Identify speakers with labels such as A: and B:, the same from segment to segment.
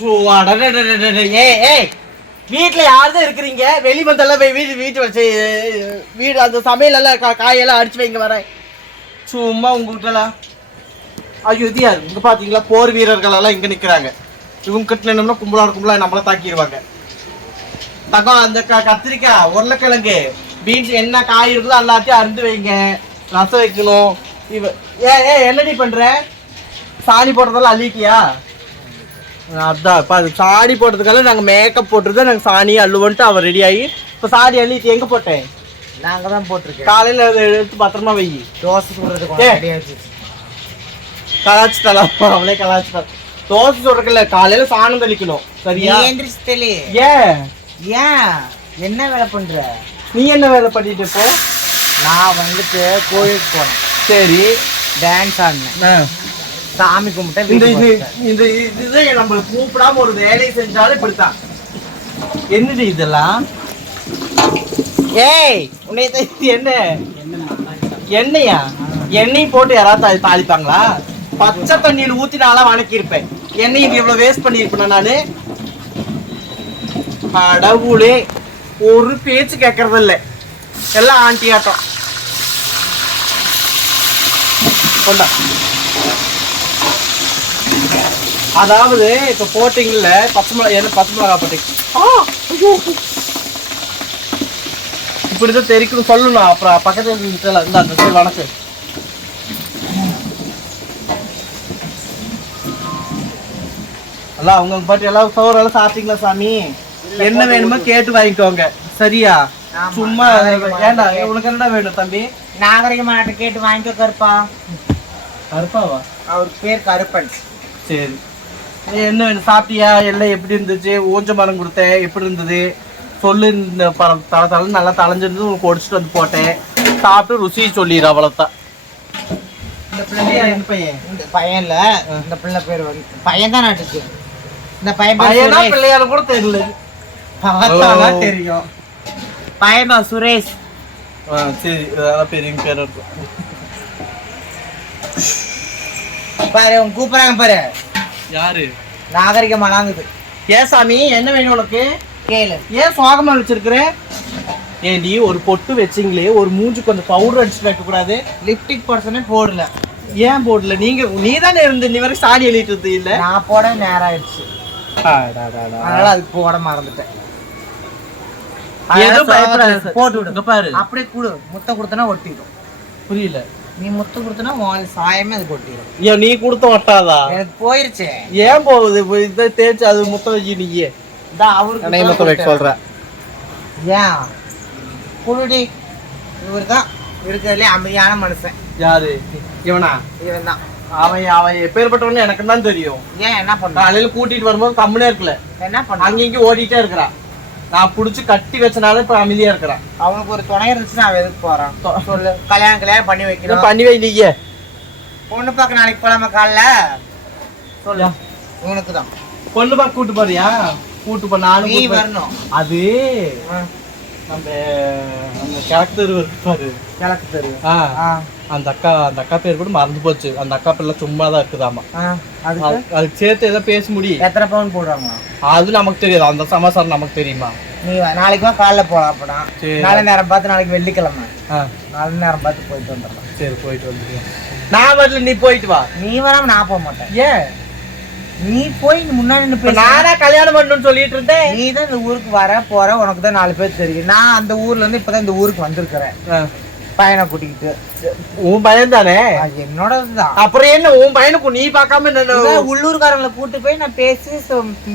A: So, அடடடடடட. ஏய் வீட்ல யாருதான் இருக்கிறீங்க? வெளி வந்தெல்லாம் போய் வீடு வீட்டு வச்சு வீடு அந்த சமையல் எல்லாம் கா- காயெல்லாம் அடிச்சு வைங்க வரேன். சும்மா உங்ககிட்டலாம் ஐயோ இது இங்க பாத்தீங்களா? போர் வீரர்கள் எல்லாம் இங்க நிக்கிறாங்க. இவங்க கிட்ட நின்னோம்னா கும்பலா கும்பலா நம்மள தாக்கிடுவாங்க தகம் அந்த க- கத்திரிக்காய் உருளைக்கிழங்கு பீன்ஸ் என்ன காய் இருக்குதோ எல்லாத்தையும் அருந்து வைங்க. ரசம் வைக்கணும். இவ ஏ ஏ என்னடி பண்ற? சாணி போடுறதெல்லாம் அள்ளிட்டியா? அதான் இப்போ அது சாணி போடுறதுக்கெல்லாம் நாங்கள் மேக்கப் போட்டுருந்தா நாங்கள் சாணி அள்ளுவோன்ட்டு அவன் ரெடி ஆகி இப்போ சாணி அள்ளிட்டு எங்கே போட்டேன்?
B: நாங்க தான் போட்டிருக்கேன்.
A: காலையில் எடுத்து பத்திரமா வை.
B: தோசை சுடுறதுக்கு ஆச்சு
A: கலாச்சிட்டலாம் அவளே கலாச்சிட்டான் தோசை சொல்றதுல காலையில் சாணம் தெளிக்கணும். சரியா?
B: எந்திரிச்சு தெளி.
A: ஏன்
B: ஏன்? என்ன வேலை பண்ற?
A: நீ என்ன வேலை பண்ணிட்டு இப்போ
B: நான் வந்துட்டு கோயிலுக்கு போனேன்.
A: சரி.
B: டான்ஸ் ஆடினேன். சாமி கும்பிட்டேன்
A: இந்த இது. இந்த இதுதான் நம்ம கூப்பிடாம ஒரு வேலையை செஞ்சாலும் இப்படித்தான். என்னது இதெல்லாம்? ஏய் உன்னை என்ன? எண்ணெயா? எண்ணெய் போட்டு யாராவது தாளிப்பாங்களா? பச்சை தண்ணியில் ஊத்தி நாளா வணக்கியிருப்பேன். எண்ணெய் இது இவ்வளவு வேஸ்ட் பண்ணியிருப்பேன் நானு? கடவுளே ஒரு பேச்சு கேட்கறது இல்ல எல்லாம் ஆண்டி ஆட்டம் கொண்டா. அதாவது இப்ப போட்டிங்கல்ல பச்சை மிளகா என்ன பச்சை மிளகா போட்டீங்க. இப்படிதான் தெரிக்கணும் சொல்லணும் அப்புறம் பக்கத்துல இந்த அந்த சைடு வணக்கு எல்லாம் அவங்க பாட்டு எல்லாம் சோறு எல்லாம் சாப்பிட்டீங்களா சாமி? என்ன வேணுமோ கேட்டு வாங்கிக்கோங்க. சரியா? சும்மா ஏண்டா. உனக்கு என்ன வேணும் தம்பி?
B: நாகரிகமான கேட்டு வாங்கிக்கோ கருப்பா.
A: கருப்பாவா?
B: அவர் பேர் கருப்பன்.
A: சரி. என்ன வேணும் சாப்பிட்டியா? எல்லாம் எப்படி இருந்துச்சு? ஊஞ்ச மரம் கொடுத்தேன். எப்படி இருந்தது? சொல்லு இந்த பழம் தலை தலை நல்லா தலைஞ்சிருந்து உங்களுக்கு ஒடிச்சிட்டு வந்து போட்டேன். சாப்பிட்டு ருசி சொல்லிடு அவ்வளோதான்
B: இந்த பிள்ளை
A: என் பையன்?
B: இந்த பையன்ல இந்த பிள்ளை பேர் பையன் தான் நட்டுச்சு இந்த பையன்
A: பையனா
B: சுரேஷ்.
A: பிள்ளையாரு கூட தெரியல.
B: பார்த்தாதான். தெரியும். பையன் பேர் சுரேஷ்.
A: சரி அதெல்லாம் பெரிய பேர் இருக்கும்.
B: பாரு உன் கூப்பிடுறாங்க பாரு.
A: யாரு?
B: நாகரிகமானாங்குது
A: சாமி என்ன வேணும் உனக்கு?
B: கேளு.
A: ஏன் சோகமா வச்சிருக்கிற? ஏண்டி ஒரு பொட்டு வச்சிங்களே ஒரு மூஞ்சி கொஞ்சம் பவுடர் அடிச்சுட்டு வைக்க கூடாது?
B: லிப்டிக் பர்சனே போடல.
A: ஏன் போடல? நீங்க நீ தானே இருந்து நீ வரைக்கும் சாணி எழுதிட்டு இல்ல?
B: நான் போட நேரம் ஆயிடுச்சு. அதனால அதுக்கு போட மறந்துட்டேன்.
A: பயப்படாத
B: போட்டு விடு
A: இங்க பாரு.
B: அப்படியே கொடு. முத்தம் கொடுத்தனா ஒட்டிடும்.
A: புரியல.
B: நீ முத்தம் கொடுத்தனா உன் சாயமே அது கொட்டிடும்
A: ஏன் நீ கொடுத்த ஒட்டாதா
B: எனக்கு போயிருச்சு.
A: ஏன் போகுது? இப்ப இதை தேய்ச்சி அது முத்தம் வச்சு நீயே.
B: இதான் அவருக்கு
A: என்னைய முத்தம் வைக்க சொல்ற.
B: ஏன்? குருடி இவர் தான் இருக்கிறதுலே அமைதியான மனுஷன்.
A: யாரு? இவனா?
B: இவன் தான்.
A: அவன் அவன் எப்பேற்பட்டவன்னு எனக்கு தான் தெரியும்.
B: ஏன் என்ன பண்றான்
A: காலையில கூட்டிட்டு வரும்போது கம்முனே இருக்கல.
B: என்ன பண்றான்
A: அங்க இங்க ஓடிட்டே இருக்கிறான். நான் புடிச்சு கட்டி வச்சனால இப்ப அமைதியா இருக்கிறான்.
B: அவனுக்கு ஒரு துணை இருந்துச்சுன்னா அவன் எதுக்கு போறான்? சொல்லு. கல்யாணம் கல்யாணம் பண்ணி வைக்கணும்.
A: பண்ணி வை நீயே
B: பொண்ணு பார்க்க நாளைக்கு போலாமா காலைல? சொல்லு. இவனுக்கு தான்
A: பொண்ணு பார்க்க கூட்டு போறியா? கூட்டு போ நானும்
B: நீ. வரணும்.
A: அது நம்ம நம்ம கிழக்கு தெரு இருக்கு பாரு.
B: கிழக்கு தெரியும்
A: ஆ, அந்த அக்கா அந்த அக்கா பேர் கூட மறந்து போச்சு. அந்த அக்கா பேர்ல சும்மா தான் இருக்குதாமா
B: அதுக்கு?
A: சேர்த்து ஏதோ பேச முடியும்
B: எத்தனை பவுன் போடுறாங்க
A: அது நமக்கு தெரியாது. அந்த சமாசாரம் நமக்கு தெரியுமா?
B: நீ நாளைக்கு காலைல போலாம் அப்படா
A: சரி.
B: நாளை நேரம் பார்த்து நாளைக்கு வெள்ளிக்கிழமை. நாலு நேரம் பார்த்து போயிட்டு வந்துடலாம்.
A: சரி போயிட்டு வந்துருக்கேன் நான் வரல நீ போயிட்டு வா.
B: நீ வராம நான் போக மாட்டேன்.
A: ஏன்?
B: நீ போய் முன்னாடி பேசு.
A: நானா கல்யாணம் பண்ணணும்னு சொல்லிட்டு இருந்தேன்.
B: நீ தான் இந்த ஊருக்கு வர போற உனக்கு தான் நாலு பேர் தெரியும். நான் அந்த ஊர்ல இருந்து இப்பதான் இந்த ஊருக்கு வந்திருக்கிறேன். பையனை கூட்டிக்கிட்டு.
A: உன் பையன் தானே
B: என்னோட இதுதான்
A: அப்புறம் என்ன உன் பையனுக்கு நீ பார்க்காம
B: உள்ளூர்காரங்களை கூட்டு போய் நான் பேசி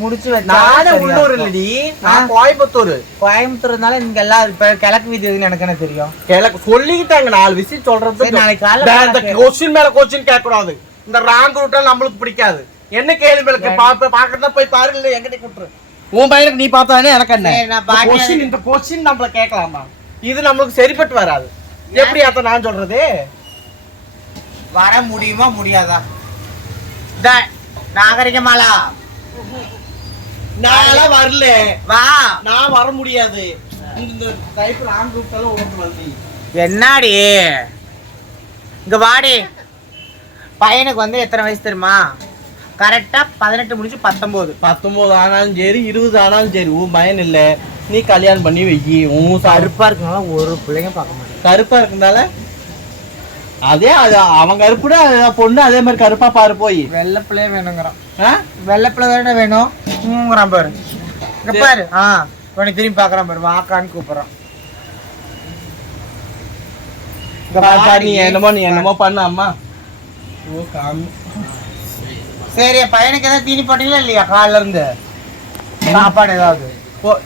B: முடிச்சு
A: நானே உள்ளூர். இல்லடி. நான் கோயம்புத்தூர்.
B: கோயம்புத்தூர் இருந்தாலும் இங்க எல்லாம் இப்ப கிழக்கு வீதி எனக்கு என்ன தெரியும்?
A: எனக்கு சொல்லிக்கிட்டாங்க நாலு விஷயம் சொல்றது.
B: நாளைக்கு போலாம்
A: கொஸ்டின் மேல கொஸ்டின் கேட்க கூடாது இந்த ராங் ரூட்டெல்லாம் நம்மளுக்கு பிடிக்காது. என்ன கேள்வி மேல பாப்ப பாக்கிறதா போய் பாரு இல்ல எங்கிட்ட கூட்டுரு உன் பையனுக்கு நீ பார்த்தானே எனக்கு என்ன? கொஸ்டின் இந்த கொஸ்டின் நம்மள கேட்கலாமா? இது நம்மளுக்கு சரிப்பட்டு வராது. எப்படி அத நான் சொல்றது?
B: வர முடியுமா முடியாதா? டேய், நாகரிகமாலா.
A: நான் வரல.
B: வா.
A: நான் வர முடியாது. இந்த டைப் ராங் ரூட்டெல்லாம் ஓட்டு வந்து
B: என்னடி? இங்க வாடி. பையனுக்கு வந்து எத்தனை வயசு தெரியுமா? கரெக்டா பதினெட்டு முடிச்சு பத்தொன்பது
A: பத்தொன்பது ஆனாலும் சரி இருபது ஆனாலும் சரி உன் பயன் இல்ல. நீ கல்யாணம் பண்ணி வைக்கி உன் சாரு
B: கருப்பா இருக்கனால ஒரு பிள்ளைங்க பார்க்க மாட்டேன்.
A: கருப்பா இருக்கனால அதே அது அவன் கருப்புனா அது பொண்ணு அதே மாதிரி கருப்பா பாரு போய்.
B: வெள்ளை பிள்ளைய வேணுங்கிறான்.
A: ஆ?
B: வெள்ளை பிள்ளை தானே வேணும்? ஊங்குறான் பாரு. இங்க பாரு. ஆ உனக்கு திரும்பி பாக்குறான் பாரு. வாக்கான்னு கூப்பிடுறான்.
A: நீ என்னமோ நீ என்னமோ பண்ண அம்மா. ஓ காமி.
B: சரி பையனுக்கு ஏதாவது தீனி போட்டீங்களா இல்லையா? காலைல இருந்து. சாப்பாடு ஏதாவது.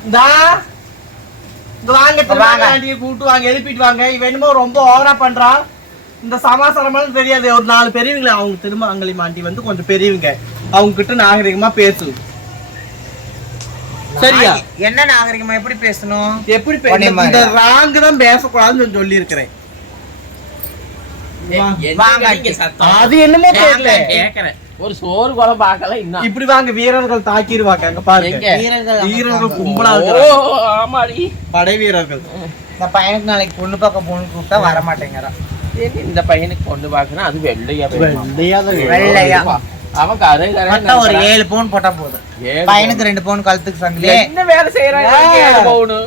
A: இந்தா. வாங்க
B: இங்க வாங்க.
A: திரும்ப கூட்டு வாங்க எழுப்பிட்டு வாங்க. இவன் என்னமோ ரொம்ப ஓவரா பண்றான் இந்த சமாசாரமெல்லாம் தெரியாது. ஒரு நாலு பெரியவங்கள அவங்க திரும்ப அங்களி மாண்டி வந்து கொஞ்சம் பெரியவங்க. அவங்க கிட்ட நாகரிகமா பேசு. சரியா?
B: என்ன நாகரிகமா? எப்படி பேசணும்?
A: எப்படி. இந்த ராங்கு தான் பேசக்கூடாதுன்னு சொல்லி இருக்கிறேன் அது என்னமோ தெரியல.
C: கேக்குறேன். ஒரு சோறு குழம்பு பார்க்கல இன்னும்.
A: இப்படி வாங்க வீரர்கள் தாக்கிடுவாங்க. அங்க பாருங்க?
B: வீரர்கள்
A: வீரர்கள். கும்பலா
C: ஆமாடி.
A: படை வீரர்கள்.
B: இந்த பையனுக்கு நாளைக்கு பொண்ணு பார்க்க போகணும்னு கூப்பிட்டா வர மாட்டேங்கிறான்
C: இந்த பையனுக்கு கொண்டு பார்க்கணும் அது வெள்ளையா?
A: வெள்ளையா.
B: வெள்ளையா.
C: அவன் கரை
B: ஒரு ஏழு பவுன் போட்டா போதும். பையனுக்கு ரெண்டு பவுன் கழுத்துக்கு சங்கிலி.
C: என்ன வேலை செய்யறாங்க ஏழு பவுனு.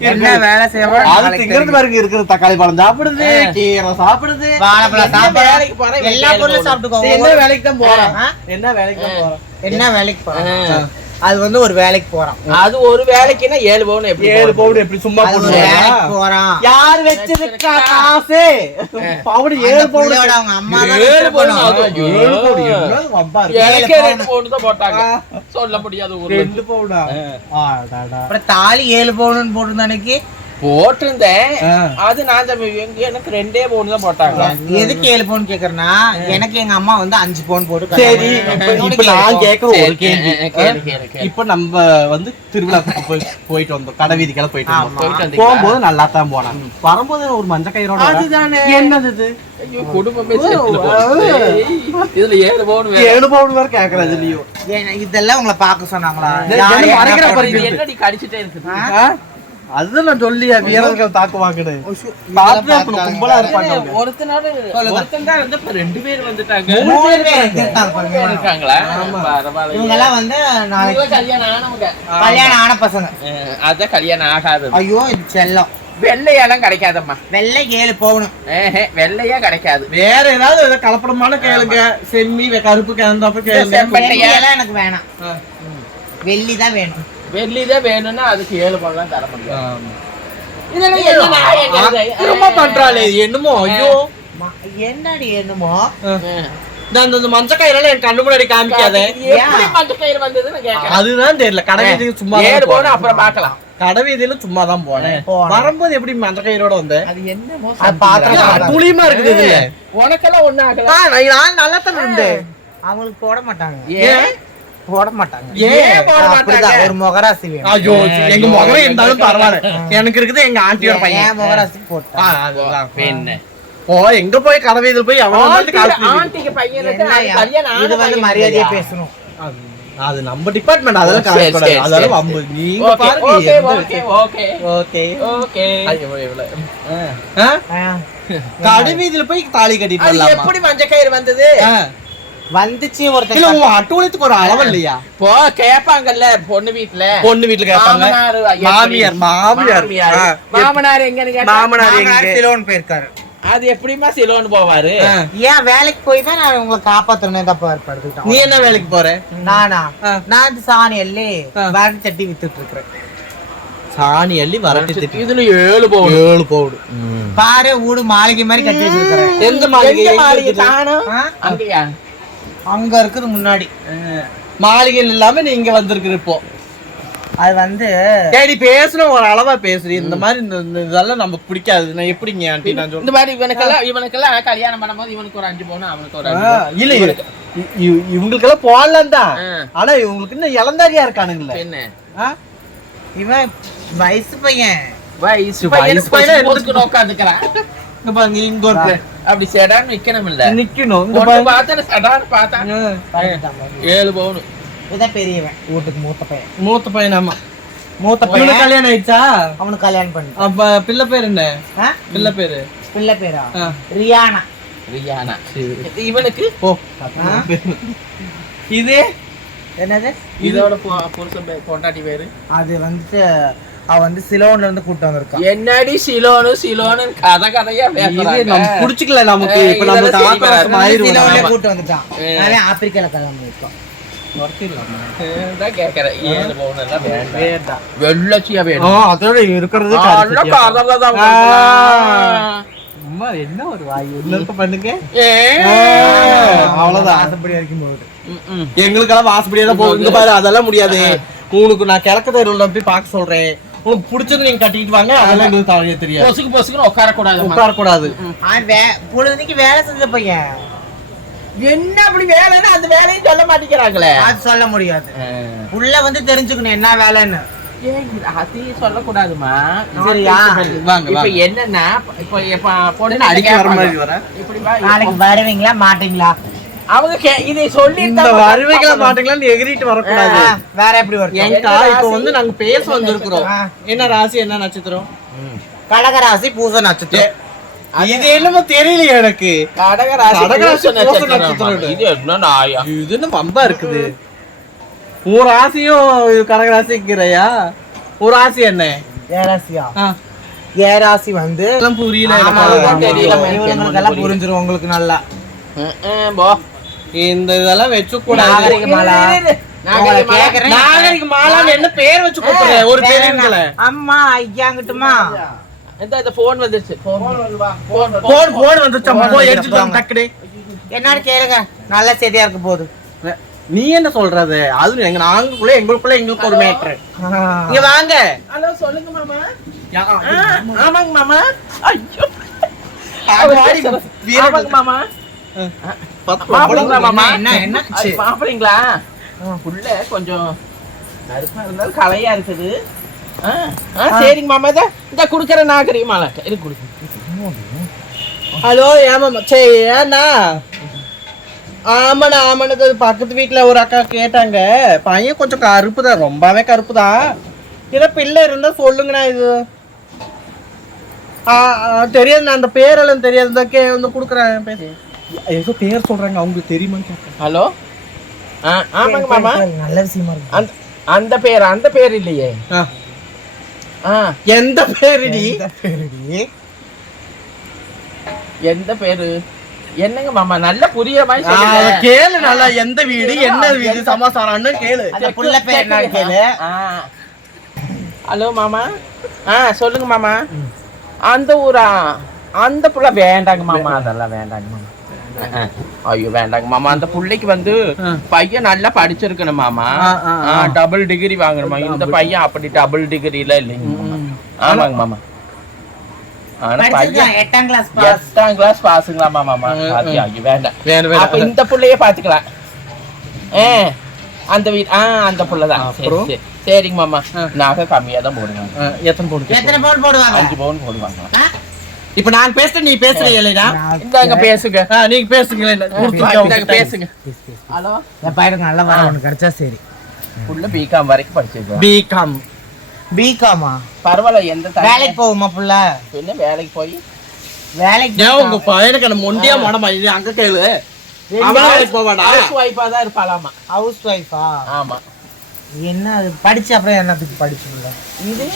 B: என்ன வேலை
A: அது திங்கிறது பாருங்க இருக்கிற தக்காளி பழம் சாப்பிடுது கீரை சாப்பிடுது.
B: வாழைப்பழம் எல்லா பொருளும். சாப்பிட்டுக்கோ
A: என்ன வேலைக்கு தான் போறோம்? என்ன வேலைக்கு தான் போறோம்?
B: என்ன வேலைக்கு போறான்
C: ஆ.
B: அது வந்து ஒரு வேலைக்கு போறான்.
C: அது ஒரு வேலைக்குன்னா ஏழு பவுன் எப்படி
A: ஏழு? பவுன் எப்படி சும்மா
B: போறான்.
A: யார் வச்சிருக்கா காசு? பவுன் ஏழு பவுன்
B: அவங்க அம்மா
C: ஏழு பவுன்.
A: ஏழு பவுன்
C: எனக்கே ரெண்டு பவுன் தான் போட்டாங்க. சொல்ல முடியாது
A: ரெண்டு பவுனா?
B: தாலி ஏழு பவுன் போட்டிருந்த அன்னைக்கு
C: போட்டிருந்தேன். அது நான் எனக்கு ரெண்டே பவுன் தான் போட்டாங்க.
B: எதுக்கு ஏழு பவுன் கேக்குறேன்னா எனக்கு எங்க அம்மா வந்து அஞ்சு பவுன் போட்டு
A: சரி இப்ப நான் கேக்குற ஒரு கேள்வி. நம்ம வந்து திருவிழாக்கு போய் போயிட்டு வந்தோம். கடை வீதிக்கெல்லாம் போயிட்டு. வந்தோம்? போகும்போது நல்லா தான் போனேன் வரும்போது ஒரு மஞ்ச கயிறோட.
C: அதுதானே.
A: என்னது இது?
C: ஐயோ, குடும்பமே இதுல ஏழு பவுன் வேற.
A: ஏழு பவுன் வேற கேக்குறது இல்லையோ
B: இதெல்லாம் உங்களை பார்க்க சொன்னாங்களா?
C: என்னடி கடிச்சிட்டே
B: ஆ?
A: அதுதான் நான் சொல்லியா வீரர்கள் தாக்குவாங்கன்னு. கும்பலா. இருப்பாங்க.
C: ஒருத்தனால. ஒருத்தன் தான் வந்து இப்ப ரெண்டு பேர் வந்துட்டாங்க.
B: மூணு பேர்.
C: இருக்காங்களா?
B: வந்து நாளைக்கு
C: கல்யாணம் ஆனவங்க.
B: கல்யாணம் ஆன பசங்க.
C: அதான் கல்யாணம் ஆகாதது.
B: ஐயோ இது செல்லம்.
C: வெள்ளையெல்லாம் கிடைக்காதம்மா.
B: வெள்ளை ஏழு போகணும்.
C: ஏஹே, வெள்ளையா கிடைக்காது.
A: வேற ஏதாவது கலப்படமான கேளுங்க. செம்மி கருப்பு கிழந்தாப்ப கேளுங்க.
B: எனக்கு வேணாம். வெள்ளி தான் வேணும்.
C: வெள்ளிதான் வேணும்னா அதுக்கு ஏழு பவுன் தர முடியும். இதெல்லாம்
A: பண்றாளே என்னமோ? ஐயோ.
B: என்னடி என்னமோ.
A: இந்த அந்த- மஞ்ச கயிறெல்லாம் என் கண்ணு முன்னாடி காமிக்காத.
C: கயிறு வந்ததுன்னு
A: அதுதான் தெரியல. கடை சும்மா.
C: அப்புறம் பார்க்கலாம்.
A: கடை வீதியில சும்மா தான் போனேன். வரும்போது எப்படி மஞ்ச கயிறோட வந்தேன்
C: அது என்னமோ.
A: துளியமா இருக்குது இதுல?
C: உனக்கெல்லாம் ஒண்ணு ஆகல.
A: நான் நான் நல்லா தான் இருந்தேன்
B: அவங்களுக்கு போட மாட்டாங்க.
C: ஏன்?
B: போட மாட்டாங்க
A: ஏன்
C: போட
B: அப்படிதான்
C: மாட்டாங்க
B: ஒரு முகராசி வேணும்.
A: ஐயோ எங்க முகரம் இருந்தாலும் பரவாயில்ல. எனக்கு இருக்குது எங்க ஆண்டியோட பையன்.
B: முகராசி
A: ஆ,
B: போட்டா
A: அதுதான்.
C: பின்ன.
A: போ எங்க போய் கடை வீதியில போய் அவன் வந்து
C: ஆண்டிக்கு-
B: இது மரியாதையா? பேசணும்.
A: அது- நம்ம டிபார்ட்மெண்ட் அதெல்லாம் கூடாது
C: சரி,
A: அதெல்லாம் வம்பு நீங்க பாருங்க
C: okay, okay. Okay,
A: okay.
C: Okay.
A: போய் தாலி கட்டிட்டு?
C: எப்படி மஞ்சள் கயிறு வந்தது
B: வந்துச்சு
A: இல்ல
B: ஒருத்தர்
A: உன் அட்டூழியத்துக்கு ஒரு அளவு இல்லையா
C: போ கேப்பாங்கல்ல பொண்ணு வீட்டுல
A: பொண்ணு வீட்டுல
C: எப்படி?
A: மாமியார் மாமியார்.
C: மாமனார் கேட்டா,
A: மாமனார் எங்க?
B: சிலோன் போயிருக்காரு.
C: அது எப்படிமா சிலோன்னு போவாரு.
B: ஏன் வேலைக்கு போய் தான் நான் உங்களை காப்பாத்தணும் தப்பா படுத்துக்கிட்டேன்
A: நீ என்ன வேலைக்கு போற?
B: நானா. நான் சாணி அள்ளி. வரட்டு சட்டி வித்துட்டு இருக்கிறேன்
A: சாணி அள்ளி வரட்டி திட்டு
C: இதுல ஏழு போகணும்
A: ஏழு போடு.
B: பாரு வீடு மாளிகை மாதிரி கட்டி வச்சிருக்கிறேன்
A: எந்த மாளிகை?
C: எங்க
A: எங்க
C: மாளிகை
B: ஆ?
C: அங்கயா?
B: அங்க இருக்குது முன்னாடி.
A: மாளிகை இல்லாம நீ இங்க வந்திருக்கிற இப்போ.
B: அது வந்து
A: டேடி பேசணும் ஒரு அளவா பேசுறீ இந்த மாதிரி இந்த இந்த இதெல்லாம் நமக்கு பிடிக்காது. நான் எப்படிங்க ஆண்டி நான்
C: இந்த
A: சொல்றேன்
C: மாதிரி இவனுக்கெல்லாம் இவனுக்கெல்லாம் கல்யாணம் பண்ணும்போது இவனுக்கு ஒரு அஞ்சு பவுன் அவனுக்கு ஒரு.
A: இல்ல இவங்களுக்கெல்லாம் போடலாம் தான். ஆனா இவங்களுக்கு இன்னும் இளந்தாரியா இருக்கானுங்களே.
C: என்ன?
B: இவன் வயசு பையன்.
C: வயசு
A: பையனா
C: உட்காந்துக்கிறான்
A: இங்க பாருங்க இங்க ஒரு பே-
C: அப்படி செடான்னு நிக்கணும் இல்ல
A: நிக்கணும். இங்க பாருங்க.
C: பார்த்தா சடான்னு பார்த்தா.
B: பையன்.
C: ஏழு பவுன்
B: இதான் பெரியவன். வீட்டுக்கு மூத்த பையன்.
A: மூத்த பையனாமா
B: மூத்த
A: இவனுக்கு
B: பையன்
A: கல்யாணம் ஆயிடுச்சா?
B: அவனுக்கு கல்யாணம் பண்ணி.
A: அப்ப பிள்ளை பேர் என்ன? பிள்ளை பேரு?
B: பிள்ளை பேரா. ரியானா.
C: ரியானா. இவனுக்கு?
A: ஓ? இது?
B: என்னது?
C: இதோட பொ- புருஷன் பேர் பொண்டாட்டி பேரு.
B: அது வந்துட்டு அவ வந்து சிலோன்ல இருந்து கூட்டு வந்திருக்கான்.
C: என்னடி சிலோனு சிலோனு கதை கதையா
A: நம்ம புடிச்சுக்கல நமக்கு. இப்ப நம்ம
B: சிலோன்ல. கூட்டு வந்துட்டான். நானே ஆப்பிரிக்கால
A: ஆ,
C: வேணும்.
A: அதோட இருக்கிறது என்ன ஒரு வாய்? பண்ணுங்க?
C: ஏ.
A: அவ்வளவுதான்.
B: ஆசைப்படி வரைக்கும் போகுது.
A: எங்களுக்கெல்லாம் வாசப்படியா தான் பாரு அதெல்லாம் முடியாது. உனக்கு நான் கிழக்கு தெருவுல போய் பார்க்க சொல்றேன். உனக்கு பிடிச்சது நீங்க கட்டிட்டு வாங்க அதெல்லாம் எங்களுக்கு தவறியே தெரியாது.
C: பொசுக்கு பொசுக்குன்னு உட்கார கூடாது
A: உட்கார கூடாது
B: அவன் வே பொழுதுனைக்கு வேலை செஞ்ச பையன்.
C: என்ன அப்படி வேலைன்னு அந்த வேலையும் சொல்ல மாட்டேங்கிறாங்களே.
B: அது சொல்ல முடியாது. உள்ள வந்து தெரிஞ்சுக்கணும் என்ன வேலைன்னு.
C: அதையும் சொல்லக்கூடாதுமா
B: சரியா?
C: இப்ப. என்னன்னா இப்ப இப்ப பொண்ணு இப்படி
B: வருவீங்களா மாட்டீங்களா?
C: அவங்க கே- இதை சொல்லி
A: இந்த வருவைகளை மாட்டீங்களான்னு எகிரிட்டு வரக்கூடாது.
B: வேற எப்படி வரும்
A: ஏங்கா இப்ப வந்து நாங்க பேச வந்திருக்கிறோம். என்ன ராசி என்ன நட்சத்திரம்?
B: கடகராசி பூச நட்சத்திரம்.
A: இது என்னமோ தெரியலையே எனக்கு.
C: கடகராசி
A: கடகராசி
C: பூச
A: பூச
C: நட்சத்திரம். இது. என்ன நாயா?
A: இது என்ன வம்பா இருக்குது? ஒரு ராசியும் கடகராசிக்கிறையா ஒரு ராசி என்ன?
B: ஏராசியா
A: ஆ,
B: ஏராசி வந்து
A: எல்லாம் புரியல
C: தெரியல.
B: புரிஞ்சிரும் உங்களுக்கு நல்லா.
C: போ.
A: இந்த இதெல்லாம் வச்சு
B: கேக்குறேன்.
A: நாகரிக மாலான்னு என்ன பேர் வச்சு கூப்பிடுற ஒரு? பெரியவங்களை
B: அம்மா ஐயாங்கிட்டுமா
C: இந்த போன் வந்துருச்சு. போன் போன்
A: போன் போன் வந்துச்சு
B: போன்
A: போய்
B: வந்துச்சு,
A: எடுத்துட்டு
B: என்னன்னு கேளுங்க. நல்ல செய்தியா இருக்க போகுது.
A: நீ என்ன சொல்றது? அது எங்க நாங்களுக்குள்ள எங்களுக்குள்ள எங்களுக்கு ஒரு மேட்ரு இங்க வாங்க.
C: ஹலோ சொல்லுங்க மாமா. ஐயோ. ஆமாங்க மாமா. புள்ள கொஞ்சம் கருப்பா இருந்தாலும் கலையா இருக்குது. சரிங்க மாமா இதை இந்த குடுக்கற இருக்கு கொடுக்கு
A: ஹலோ ஏமா சே ஏண்ணா ஆமாண்ணா ஆமாண்ணா இது பக்கத்து வீட்டில் ஒரு அக்கா கேட்டாங்க. பையன் கொஞ்சம் கருப்பு தான் ரொம்பவே கருப்பு தான் ஏதோ பிள்ளை இருந்தால் சொல்லுங்கண்ணா இது. ஆ, தெரியாதுண்ணா அந்த பேரெல்லாம் தெரியாது இந்த கே வந்து கொடுக்குறேன் பேர் ஏதோ பேர் சொல்கிறாங்க அவங்களுக்கு தெரியுமான்னு
C: ஹலோ? ஆ ஆமாங்க மாமா.
B: நல்ல விஷயமா இருக்கு.
C: அந்த அந்த பேர்? அந்த பேர் இல்லையே.
A: ஆ.
C: ஆ.
A: எந்த பேருடி?
C: எந்த பேரு? என்னங்க மாமா நல்ல புரியுற மாதிரி.
A: கேளு நல்லா எந்த வீடு என்ன வீடு சமாசாரம்னு கேளு.
B: அந்த புள்ள பேர் என்னன்னு கேளு.
C: ஹலோ மாமா. ஆ சொல்லுங்க மாமா. அந்த ஊரா? அந்த புள்ள வேண்டாங்க மாமா. அதெல்லாம் வேண்டாங்க மாமா. ஐயோ வேண்டாங்க. மாமா அந்த புள்ளைக்கு வந்து
A: ஆ.
C: பையன் நல்லா படிச்சிருக்கணும் மாமா.
A: ஆ, ஆ, ஆ.
C: டபுள் டிகிரி வாங்கணுமா? இந்த பையன் அப்படி டபுள் டிகிரில இல்லைங்க. ஆமாங்க மாமா.
B: எட்டாம் கிளாஸ்
C: பாஸுங்களாமா மாமா. ஐயோ வேண்டாம். இந்த புள்ளைய பாத்துக்கலாம். ஏ அந்த வீட் ஆ அந்த புள்ளதான். சரிங்க மாமா.
A: ஆ.
C: நகை கம்மியா தான் போடுவாங்க.
A: ஆ, எத்தனை போடு
B: எத்தனை பவுன் போடுவாங்க?
C: அஞ்சு பவுன் போடுவாங்க.
B: ஆ?
A: இப்ப நான் பேசுறேன் நீ பேசுற இல்லையா
C: இந்தாங்க பேசுங்க.
A: நீங்க பேசுங்களேன்
C: இந்தாங்க பேசுங்க. ஹலோ?
B: என் பையனுக்கு நல்ல வர ஒன்று கிடைச்சா சரி.
C: புள்ள பிகாம் வரைக்கும் படிச்சிருக்கோம்.
A: பிகாம்
B: பிகாமா
C: பரவாயில்ல எந்த தனி-
B: வேலைக்கு போகுமா புள்ள?
C: என்ன வேலைக்கு போய்?
B: வேலைக்கு
A: ஏன் உங்க பையனுக்கு அந்த மொண்டியா மடமா இது அங்க கேளு. அவன் வேலைக்கு
C: ஹவுஸ் ஒய்ஃபா தான் இருப்பாளாமா?
B: ஹவுஸ் ஒய்ஃபா
C: ஆமா.
B: என்ன அது படிச்சு அப்புறம் என்னத்துக்கு படிச்சுல
C: இது?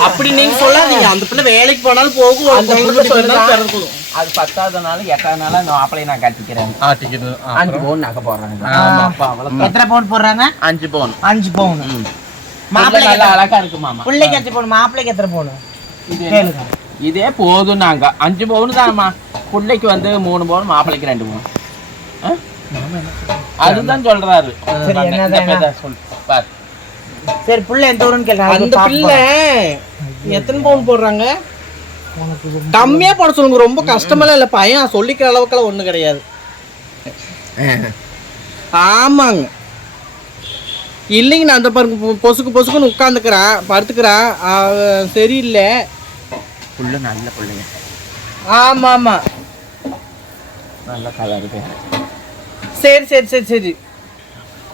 A: அப்படி நீங்க சொல்லாதீங்க. அந்த பிள்ளை வேலைக்கு போனாலும் போகும்.
C: அந்த புள்ள
A: போதும்
C: அது பத்தாவது நாள் எட்டாவது நாள் மாப்பிளைய நான் கட்டிக்கிறேன். அஞ்சு பவுன் நகை போடுறாங்க
B: எத்தனை பவுன் போடுறாங்க?
C: அஞ்சு பவுன்.
B: அஞ்சு பவுன்.
C: ம்.
B: மாப்பிள்ளைக்கு
C: நல்லா
B: எத்தனை-
C: அழகா இருக்கு மாமா.
B: பிள்ளைக்கு எத்தனை பவுன்? மாப்பிள்ளைக்கு எத்தனை பவுன்?
C: இது போதும் நாங்க. அஞ்சு பவுன் தான்மா. பிள்ளைக்கு வந்து மூணு பவுன் மாப்பிள்ளைக்கு ரெண்டு பவுன். ஆ? அதுதான் சொல்றாரு.
B: சரி,
C: இந்த
B: என்னதான்
C: பேரை சொல்லு. பாரு.
B: சரி புள்ள எந்த ஊருன்னு கேளுங்க
A: அந்த பிள்ளை எத்தனை பவுன் போடுறாங்க? கம்மியா போட சொல்லுங்க ரொம்ப கஷ்டமெல்லாம் இல்ல. பையன் சொல்லிக்கிற அளவுக்குலாம் ஒண்ணும் கிடையாது. ஆமாங்க. இல்லைங்க நான் அந்த பாருங்க பொசுக்கு பொசுக்குன்னு உட்காந்துக்கிறேன் படுத்துக்கிறேன் சரியில்லை.
C: புள்ள நல்ல பிள்ளைங்க.
A: ஆமா ஆமா.
C: நல்ல கலர் பேர்
A: சரி சரி சரி சரி.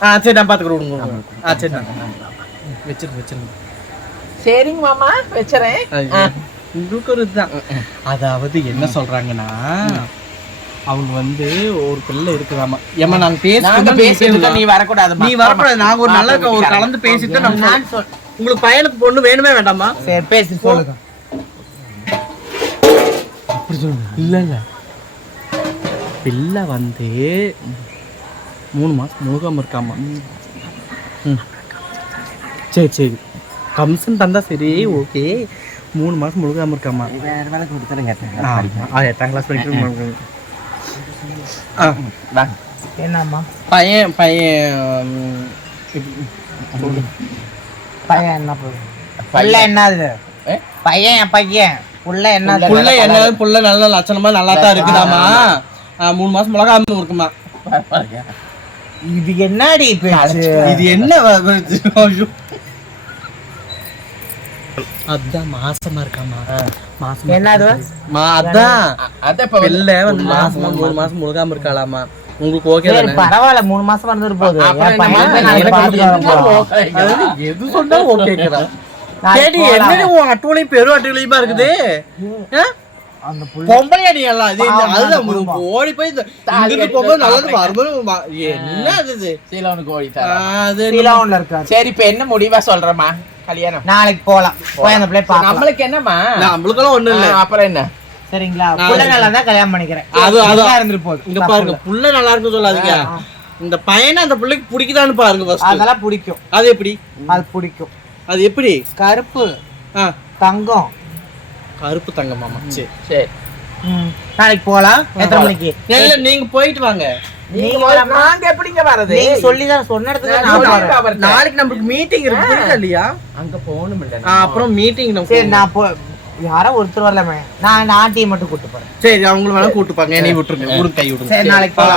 A: ஆ சரி நான் பார்த்துக்கிறேன் விடுங்க. ஆ சரி நான் வச்சிருங்க வச்சிருங்க.
C: சரிங்க மாமா வச்சுறேன்.
A: உங்களுக்கு ஒரு இதுதான். அதாவது என்ன சொல்றாங்கன்னா அவங்க வந்து ஒரு பிள்ளை இருக்குதாமா? ஏமா நாங்க
C: நாங்க
A: பேசி
C: பேசிட்டு நீ வரக்கூடாது
A: நீ வரக்கூடாது. நாங்க ஒரு நல்ல ஒரு கலந்து பேசிட்டு நம்ம உங்களுக்கு பையனுக்கு பொண்ணு வேணுமே வேண்டாமா
B: சரி பேசி சொல்லுங்க.
A: இல்ல இல்ல. பிள்ளை வந்து மூணு மாசம் முழுகாம இருக்காமா ம். சரி சரி. கம்சன் தந்தா சரி ஓகே. மூணு மாசம் முழுகாம இருக்காமா?
C: வேற வேலை கொடுத்துருங்க
A: ஆ, ஆ, எட்டாம் கிளாஸ் படிக்கிறோம் ஆ.
B: என்னம்மா?
A: பையன் பையன்
B: பையன் என்ன புள்ள புள்ள என்னது?
C: ஏ?
B: பையன் என் பையன். புள்ள என்னது?
A: புள்ள என்ன புள்ள நல்ல லட்சணமா நல்லா தான் இருக்குதாமா மூணு மாசம் முழுகாம இருக்குமா.
B: இது என்னடி
A: இது என்ன. அதான் மாசமா இருக்காமா மாசமா
B: என்னது
A: மா அதான்.
C: அத இப்ப வந்து-
A: பிள்ளை வந்து மாசமா மூணு மாசம் முழுகாம இருக்காளாமா உங்களுக்கு ஓகே
B: பரவாயில்ல மூணு மாசம் வந்துட்டு போகுது.
C: என்ன என்ன
A: எது சொன்னாலும். என்னடி உன் அட்டுவலையும் பெரும் அட்டுவலையுமா இருக்குது? பொம்பளையா நீ எல்லாம் அதுதான் ஓடி போய் போகும்போது நல்லது. வரும்போது என்ன அது
C: சீலவனுக்கு ஓடி சரி இப்ப என்ன முடிவா சொல்றமா கல்யாணம்.
B: நாளைக்கு போலாம். போய் அந்த பிள்ளை பார்க்கலாம்.
C: நம்மளுக்கு என்னம்மா?
A: நம்மளுக்கெல்லாம் ஒண்ணும் இல்ல.
C: அப்புறம் என்ன?
B: சரிங்களா. புள்ள நல்லா தான் கல்யாணம் பண்ணிக்கிறேன்.
A: அது- அது-
B: இருந்துட்டு போகுது.
A: இங்க பாருங்க புள்ள. நல்லா இருக்குன்னு சொல்லாதீங்க. இந்த பையனை அந்த புள்ளைக்கு பிடிக்குதான்னு பாருங்க ஃபர்ஸ்ட்
B: அதெல்லாம் பிடிக்கும்.
A: அது எப்படி?
B: அது பிடிக்கும்.
A: அது எப்படி?
B: கருப்பு. தங்கம்.
A: கருப்பு தங்க மாமா சரி.
C: சரி.
B: நாளைக்கு போலாம். எத்தனை மணிக்கு?
A: நீங்க போயிட்டு வாங்க.
C: நீங்க எப்படிங்க வரது
B: நீங்க சொன்ன இடத்துக்கு தான் வரேன்.
C: வரேன்.
A: நாளைக்கு நம்மளுக்கு மீட்டிங் இருக்கு. இல்லையா?
C: அங்க போகணும்
A: அப்புறம் மீட்டிங்
B: சரி நான் போ யாரோ ஒருத்தர் வரலாமே. நான் நான் ஆண்டியை மட்டும் கூட்டு போறேன்.
A: சரி அவங்கள வேணா கூட்டு பாங்க. என்னை விட்டுருங்க. கை விடுங்க.
B: சரி, நாளைக்கு
A: ஆ,